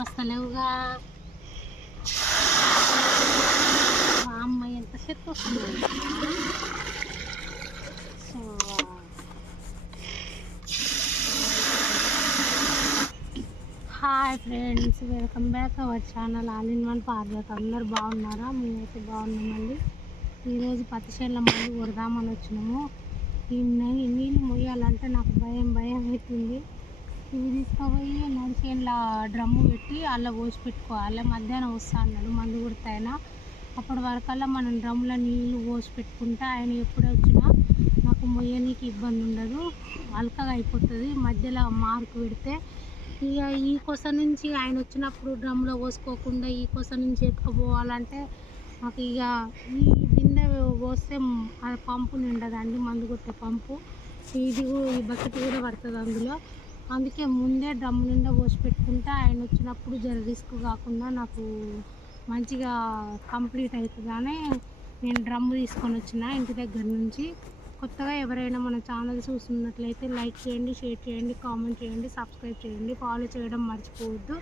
వస్తలేవుగా. అమ్మ ఎంత చెత్త వస్తుంది. So hi friends, welcome back our channel all in one Parvati. అందరు బాగున్నారా? మేమైతే బాగున్నామండి. ఈరోజు పత్తి చేనుల మందు కొడదామని వచ్చినాము. ఈ నీళ్ళు మొయ్యాలంటే నాకు భయం అవుతుంది. ఇవి తీసుకుపోయి నడిచేనుల డ్రమ్ము పెట్టి అలా పోసి పెట్టుకోవాలి. మధ్యాహ్నం వస్తా అన్నాడు మందు కొడతాయన. అప్పటి వరకల్లా మనం డ్రమ్ములో నీళ్ళు పోసి పెట్టుకుంటే ఆయన ఎప్పుడు వచ్చినా నాకు మొయ్యనీకి ఇబ్బంది ఉండదు, అల్కగా అయిపోతుంది. మధ్యలో మార్కు పెడితే ఇక ఈ కొస నుంచి ఆయన వచ్చినప్పుడు డ్రమ్లో పోసుకోకుండా ఈ కొస నుంచి ఎత్తుకుపోవాలంటే మాకు ఇక ఈ బిందె పోస్తే పంపు నిండదండి, మందు కొట్టే పంపు. ఇది ఈ బకెట్ కూడా పడుతుంది అందులో. అందుకే ముందే డ్రమ్ము నిండా పోసి పెట్టుకుంటే ఆయన వచ్చినప్పుడు జర రిస్క్ కాకుండా నాకు మంచిగా కంప్లీట్ అవుతుందని నేను డ్రమ్ము తీసుకొని వచ్చిన ఇంటి దగ్గర నుంచి. కొత్తగా ఎవరైనా మన ఛానల్ చూస్తున్నట్లయితే లైక్ చేయండి, షేర్ చేయండి, కామెంట్ చేయండి, సబ్స్క్రైబ్ చేయండి, ఫాలో చేయడం మర్చిపోవద్దు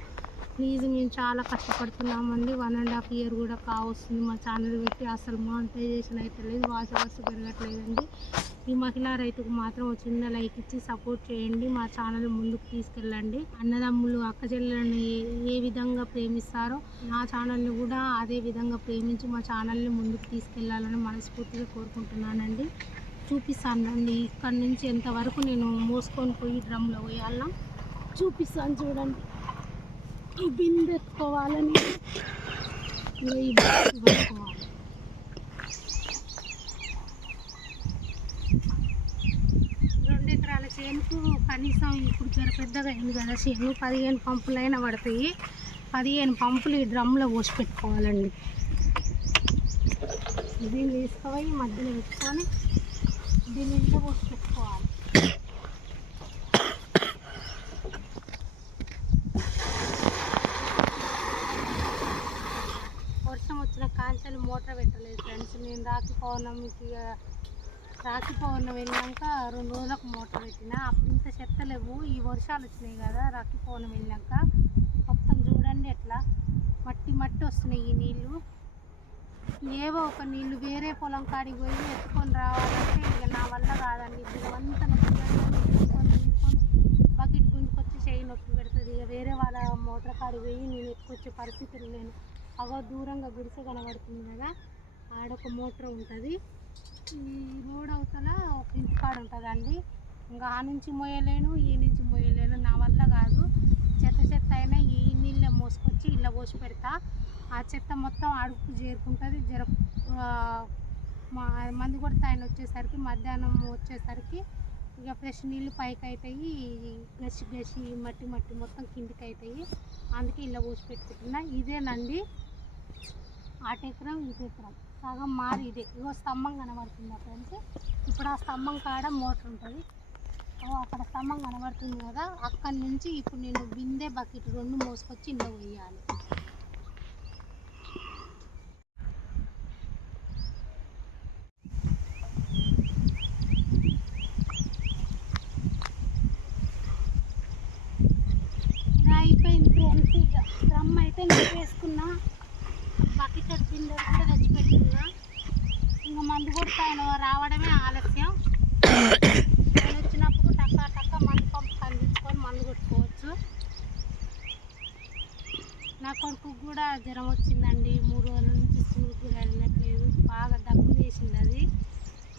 ప్లీజ్. మేము చాలా కష్టపడుతున్నామండి. 1.5 year కూడా కావస్తుంది మా ఛానల్ పెట్టి. అసలు మానిటైజేషన్ అయితే లేదు, వాచ్ పెరగట్లేదండి. ఈ మహిళా రైతుకు మాత్రం ఒక చిన్న లైక్ ఇచ్చి సపోర్ట్ చేయండి, మా ఛానల్ ముందుకు తీసుకెళ్ళండి. అన్నదమ్ములు అక్క చెల్లెలను ఏ విధంగా ప్రేమిస్తారో నా ఛానల్ని కూడా అదే విధంగా ప్రేమించి మా ఛానల్ని ముందుకు తీసుకెళ్లాలని మనస్ఫూర్తిగా కోరుకుంటున్నానండి. చూపిస్తానండి ఇక్కడ నుంచి ఎంతవరకు నేను మోసుకొని పోయి డ్రమ్లో పోయాలన్నా చూపిస్తాను. చూడండి, ఈ బిందె ఎత్తుకోవాలని ఈ పట్టుకోవాలి. 2 ఎకరాల చేనుకు కనీసం ఇప్పుడు జర పెద్దగా అయింది కదా చేను, 15 పంపులైనా పడతాయి. 15 పంపులు ఈ డ్రమ్లో పోసి పెట్టుకోవాలండి. దీన్ని తీసుకుపోయి మధ్యలో పెట్టుకొని దీని నిండా పోసి పెట్టుకోవాలి. వర్షం వచ్చిన కాంచెలు మోటార్ పెట్టలేదు ఫ్రెండ్స్. నేను రాఖీ పౌర్ణమి వెళ్ళాక 2 రోజులకు మోటార్ పెట్టిన. అప్పుడు ఇంత చెత్త లేవు. ఈ వర్షాలు వచ్చినాయి కదా రాఖీ పౌర్ణమి వెళ్ళాక మొత్తం చూడండి ఎట్లా మట్టి మట్టి వస్తున్నాయి ఈ నీళ్ళు. ఏవో ఒక నీళ్ళు వేరే పొలం కాడికి పోయి ఎత్తుకొని రావాలంటే ఇక నా వల్ల కాదండి. ఇదంతా నొప్పి తీసుకొని బకెట్ గుంజుకొచ్చి చేయి నొప్పి పెడుతుంది. ఇక వేరే వాళ్ళ మోటార్ కాడికి పోయి నేను ఎత్తుకొచ్చే పరిస్థితులు లేను. అగో దూరంగా గుడిసె కనబడుతుంది కదా, ఆడొక మోటార్ ఉంటుంది. ఈ రోడ్ అవతల ఒక ఇంటి కాడ ఉంటుందండి. ఇంకా ఆ నుంచి మోయలేను, ఈ నుంచి మోయలేను, నా వల్ల కాదు. చెత్త అయినా ఈ నీళ్ళే మోసుకొచ్చి ఇలా పోసి పెడతా. ఆ చెత్త మొత్తం అడుగు చేరుకుంటుంది. మందు కొడితే ఆయన వచ్చేసరికి మధ్యాహ్నం వచ్చేసరికి ఇక ఫ్రెష్ నీళ్ళు పైకి అవుతాయి. గసి మట్టి మొత్తం కిందికి అవుతాయి. అందుకే ఇలా పోసి పెట్టుకుంటున్నా. ఇదేనండి అటెకరం ఇటెకరం సగం మారి ఇదే. ఇగో స్తంభం కనబడుతుంది ఫ్రెండ్స్. ఇప్పుడు ఆ స్తంభం కాడ మోటార్ ఉంటుంది. అక్కడ స్తంభం కనబడుతుంది కదా, అక్కడి నుంచి ఇప్పుడు నేను బిందె బకెట్ 2 మోసుకొచ్చి ఇంట్లో పోయాలి. అయిపోయింది ఫ్రెండ్స్. ఇక డ్రమ్ అయితే నేను వేసుకున్నా, బకెట్ బిందె కూడా తెచ్చిపెట్టుకున్నా. ఇంకా మందు కొడితే ఆయన రావడమే ఆలస్యం. ఆయన వచ్చినప్పుడు టక్క మందు పంపు కందించుకొని మందు కొట్టుకోవచ్చు. నా కొడుకు కూడా జ్వరం వచ్చిందండి. 3 రోజుల నుంచి స్కూల్కి కూడా వెళ్ళట్లేదు. బాగా దగ్గు వేసింది అది.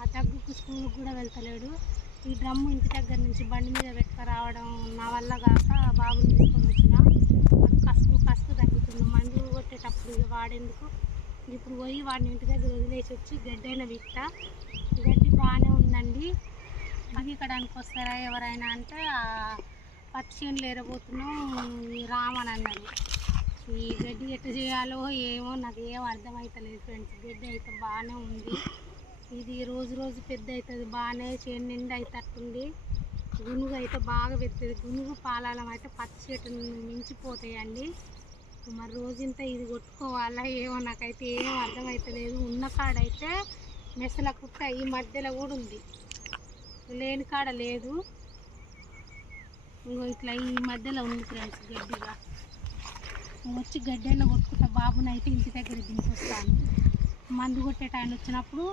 ఆ దగ్గుకు స్కూల్కి కూడా వెళ్తలేడు. ఈ డ్రమ్ము ఇంటి దగ్గర నుంచి బండి మీద పెట్టుకురావడం నా వల్ల కాక బాబుని తీసుకొని వచ్చిన. కసుకు తగ్గుతుంది మందు కొట్టేటప్పుడు. ఇక వాడేందుకు, ఇప్పుడు పోయి వాడిని ఇంటి దగ్గర వదిలేసి వచ్చి గడ్డైన విట్టా. గడ్డి బాగానే ఉందండి. పగికడానికి వస్తారా ఎవరైనా అంటే పత్తి చేనులు ఏరబోతున్నాం రామని అన్నారు. ఈ గడ్డి ఎట్లా చేయాలో ఏమో నాకు ఏం అర్థమవుతలేదు ఫ్రెండ్స్. గడ్డి అయితే బాగానే ఉంది. ఇది రోజు పెద్ద అవుతుంది. బాగానే చేను నిండా అవుతుంది. గునుగు అయితే బాగా పెడుతుంది. గునుగు పాలాలం అయితే పత్తి చెట్టును మించిపోతాయండి. మరి రోజంతా ఇది కొట్టుకోవాలా ఏమో నాకైతే ఏం అర్థమవుతలేదు. ఉన్న కాడైతే మెసల కుట్ట ఈ మధ్యలో కూడా ఉంది, లేని కాడ లేదు. ఇంకో ఇట్లా ఈ మధ్యలో ఉంది ఫ్రెండ్స్ గడ్డిగా. వచ్చి గడ్డెన్న కొట్టుకుంటా బాబునైతే ఇంటి దగ్గర దింపొస్తాను. మందు కొట్టే టైం వచ్చినప్పుడు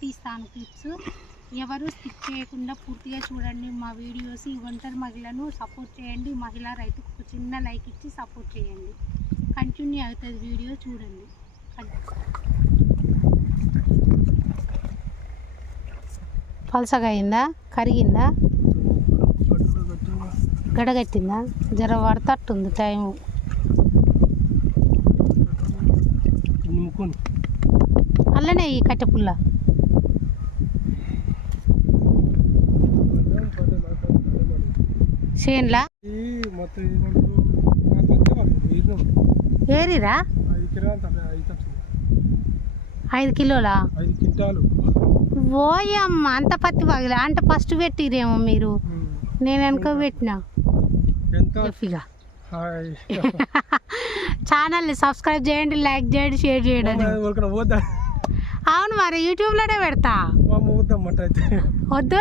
తీస్తాను క్లిప్స్. ఎవరు స్కిప్ చేయకుండా పూర్తిగా చూడండి మా వీడియోస్. ఈ ఒంటరి మహిళను సపోర్ట్ చేయండి. మహిళా రైతుకు ఒక చిన్న లైక్ ఇచ్చి సపోర్ట్ చేయండి. కంటిన్యూ అవుతుంది వీడియో చూడండి. పలసగా అయిందా, కరిగిందా, గడగట్టిందా? జర పడతట్టుంది టైము. అల్లనే ఈ కట్టెపుల్ల చేన్లా ఏరిరా 5 కిలోలా? ఓయమ్మ, అంత పత్తి పగిలా అంటే ఫస్ట్ పెట్టిరేమో మీరు. నేను వెనుక పెట్టినా. ఛానల్ని సబ్స్క్రైబ్ చేయండి, లైక్ చేయండి, షేర్ చేయండి. అవును మరి యూట్యూబ్లోనే పెడతా. వద్దు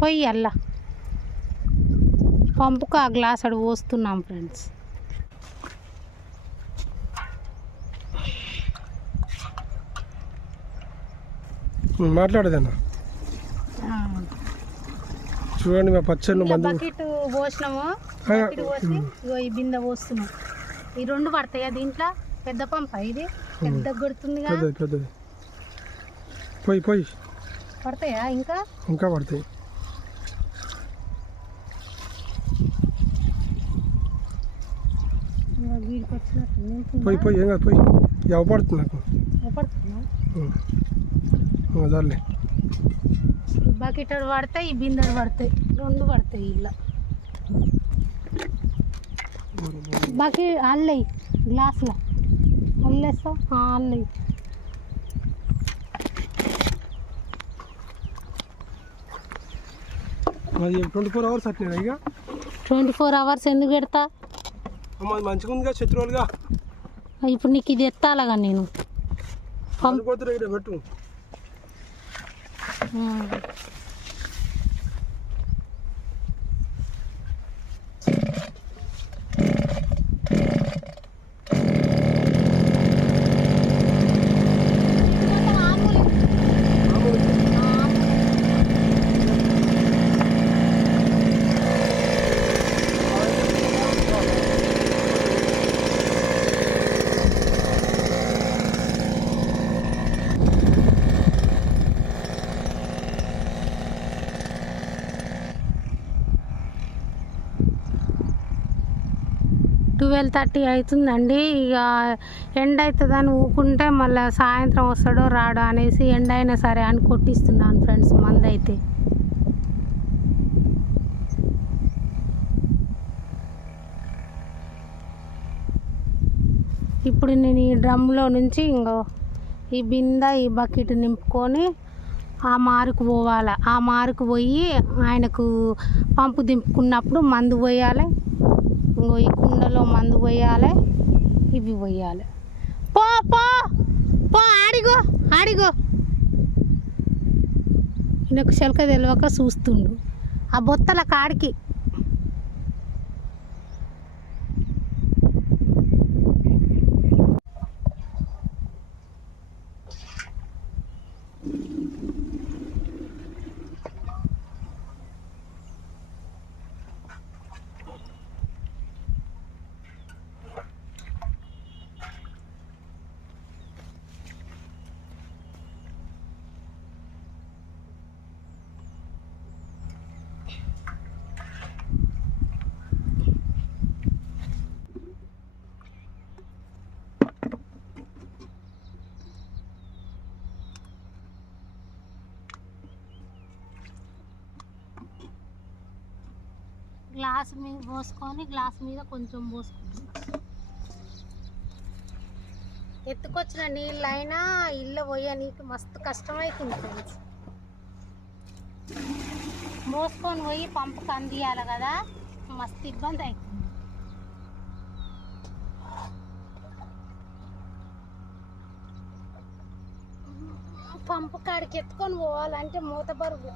పొయ్యి అల్లా పంపుకు ఆ గ్లాస్ అడు పోస్తున్నాం ఫ్రెండ్స్. మాట్లాడదన్నా చూడండి. మా పచ్చళ్ళు బకెట్ పోసినాము, బకెట్ పోసి ఇగో ఈ బిందె పోస్తున్నాం. ఈ 2 పడతాయా దీంట్లో? పెద్ద పంప ఇది, పెద్ద కొడుతుంది పెద్దది. పోయి పడతాయా? ఇంకా పడతాయి. వీడికి వచ్చినట్టు పోయి ఏం కాదు, పోయి అవపడుతుంది నాకు. దానిలే బకెట్ పడతాయి, ఈ బిందెలు పడతాయి, 2 పడతాయి. ఇలా బకెట్ అల్లయి గ్లాసులో అల్లేస్తాం, అల్లయి. అది 24 hours అట్లా ఇక 24 hours ఎందుకు పెడతా? మంచిగా ఉందిగా శత్రువులుగా. ఇప్పుడు నీకు ఇది ఎత్తాలగా నేను పెట్టు. ట్వెల్వ్ 30 అవుతుందండి. ఇక ఎండ అవుతుందని ఊకుంటే మళ్ళీ సాయంత్రం వస్తాడో రాడో అనేసి ఎండ అయినా సరే అని కొట్టిస్తున్నాను ఫ్రెండ్స్. మందైతే ఇప్పుడు నేను ఈ డ్రమ్లో నుంచి ఈ బిందె ఈ బకెట్ నింపుకొని ఆ మారుకు పోవాలి. ఆ మారుకు పోయి ఆయనకు పంపు దింపుకున్నప్పుడు మందు పోయాలి. ఈ కుండలో మందు పోయాలి, ఇవి పోయాలి. పో పో పో ఆడిగో ఈయనకు చిలక తెలియక చూస్తుండు ఆ బొత్తల కాడికి. గ్లాస్ మీద పోసుకొని గ్లాస్ మీద కొంచెం పోసుకుంటాం. ఎత్తుకొచ్చిన నీళ్ళైనా ఇల్లు పోయనీకి మస్తు కష్టమవుతుంది ఫ్రెండ్స్. మోసుకొని పోయి పంపుకి అందియాలి కదా, మస్తు ఇబ్బంది అవుతుంది. పంపు కాడికి ఎత్తుకొని పోవాలంటే మూత బరువు.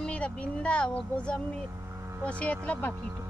భుజం మీద బింద, ఓ భుజం మీద, ఓ చేతిలో బకెట్.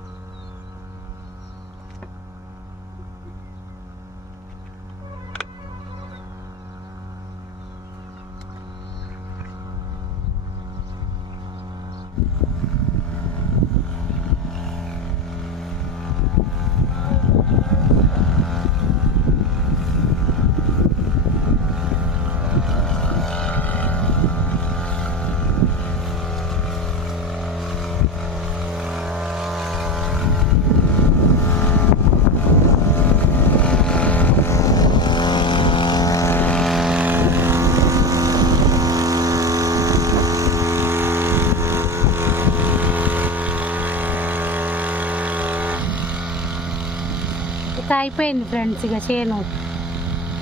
ఇక అయిపోయింది ఫ్రెండ్స్, ఇక చేను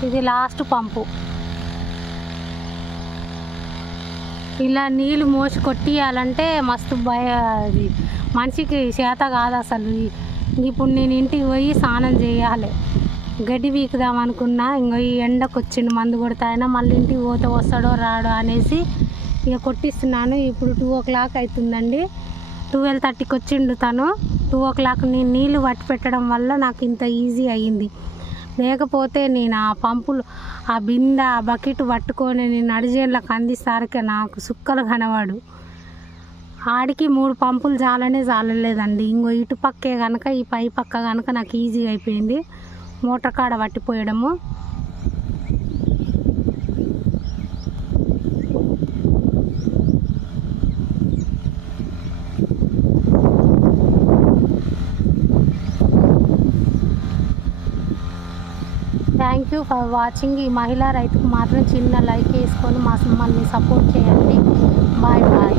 ఇది లాస్ట్ పంపు. ఇలా నీళ్ళు మోసి కొట్టియాలంటే మస్తు అది మనిషికి చేత కాదు అసలు. ఇప్పుడు నేను ఇంటికి పోయి స్నానం చేయాలి, గడ్డి వీకుదాం అనుకున్నా. ఇంకో ఈ ఎండకు వచ్చిండు మందు కొడతాయన, మళ్ళీ ఇంటికి పోతే వస్తాడో రాడో అనేసి ఇక కొట్టిస్తున్నాను. ఇప్పుడు 2 o'clock అవుతుందండి. 12:30కి వచ్చిండు తను. 2 o'clock నేను నీళ్ళు పట్టి పెట్టడం వల్ల నాకు ఇంత ఈజీ అయ్యింది. లేకపోతే నేను ఆ పంపులు, ఆ బింద, ఆ బకెట్ పట్టుకొని నేను అడిజేళ్ళకి అందిస్తారకే నాకు సుక్కలు కనవాడు. ఆడికి 3 పంపులు చాలలేదండి. ఇంకో ఇటు పక్కే కనుక, ఈ పై పక్క కనుక నాకు ఈజీగా అయిపోయింది మోటార్ కాడ పట్టిపోయడము. Thank you for watching. ఈ మహిళా రైతుకు మాత్రం చిన్న లైక్ వేసుకొని మమ్మల్ని సపోర్ట్ చేయండి. Bye bye.